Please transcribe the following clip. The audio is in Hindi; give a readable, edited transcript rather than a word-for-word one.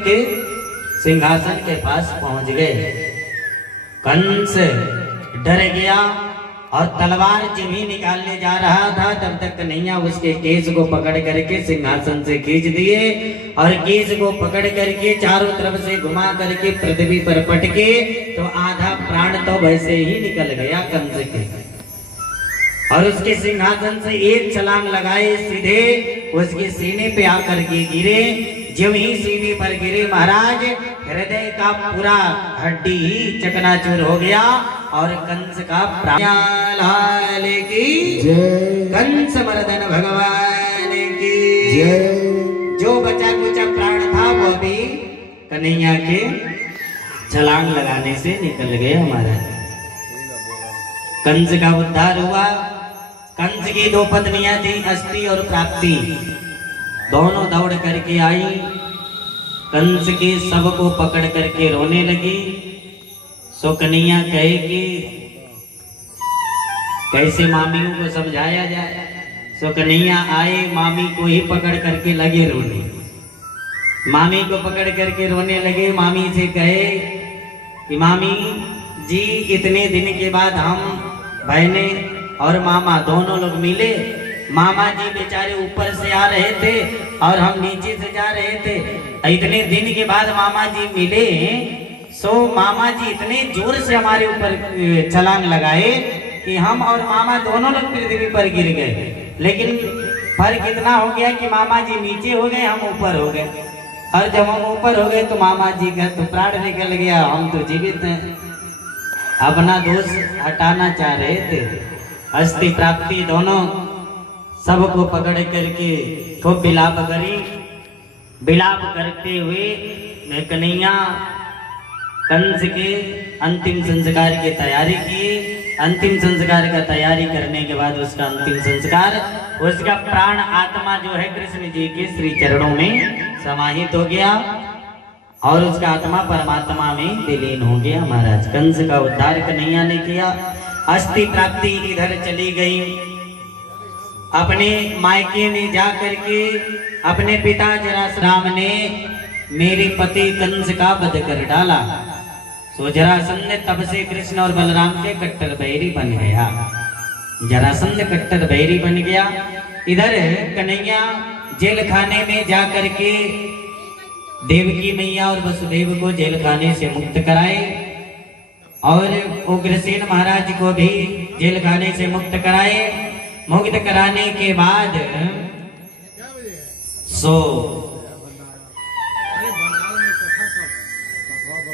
के सिंहासन के पास पहुंच गए। कंस डर गया और तलवार जब ही निकालने जा रहा था तब तक कन्हैया उसके केस को पकड़ करके सिंहासन से खींच दिए और केस को पकड़ करके चारों तरफ से घुमा करके पृथ्वी पर पटके तो आधा प्राण तो वैसे ही निकल गया कंस के। और उसके सिंहासन से एक छलांग लगाए सीधे उसके सीने पे आकर के गिरे। जब ही सीने पर गिरे महाराज हृदय का पूरा हड्डी ही चकनाचूर हो गया और कंस का प्राण की कंस मर्दन भगवान की जो बचा कुचा प्राण था वो भी कन्हैया के छलांग लगाने से निकल गए। हमारा कंस का उद्धार हुआ। कंस की दो पत्नियां थी अष्टि और प्राप्ति, दोनों दौड़ करके आई, कंस के शव को पकड़ करके रोने लगी। सो कन्हैया कहे कि कैसे मामियों को समझाया जाए। सो कन्हैया आए, मामी को ही पकड़ करके लगे रोने। मामी को पकड़ करके रोने लगे। मामी से कहे कि मामी जी इतने दिन के बाद हम बहने और मामा दोनों लोग मिले। मामा जी बेचारे ऊपर से आ रहे थे और हम नीचे से जा रहे थे। इतने दिन के बाद मामा जी मिले। सो मामा जी इतने जोर से हमारे ऊपर छलांग लगाए कि हम और मामा दोनों लोग पृथ्वी पर गिर गए। लेकिन फर्क इतना हो गया कि मामा जी नीचे हो गए, हम ऊपर हो गए। और जब हम ऊपर हो गए तो मामा जी का तो प्राण निकल गया, हम तो जीवित हैं। अपना दोष हटाना चाह रहे थे। अस्थि प्राप्ति दोनों सबको पकड़ करके खूब विलाप करी। विलाप करते हुए मैं कन्हैया कंस के अंतिम संस्कार की तैयारी किए। अंतिम संस्कार का तैयारी करने के बाद उसका अंतिम संस्कार, उसका प्राण आत्मा जो है कृष्ण जी के श्री चरणों में समाहित हो गया और उसका आत्मा परमात्मा में विलीन हो गया। महाराज कंस का उद्धार कन्हैया ने किया। अस्थि प्राप्ति इधर चली गई, अपने मायके में जा करके अपने पिता जरासंध ने मेरे पति कंस का वध कर डाला। सो जरासंध तब से कृष्ण और बलराम के कट्टर बैरी बन गया। जरासंध कट्टर बैरी बन गया। इधर कन्हैया जेल खाने में जा करके देवकी मैया और वसुदेव को जेल खाने से मुक्त कराए और उग्रसेन महाराज को भी जेल खाने से मुक्त कराए। मुक्त कराने के बाद सो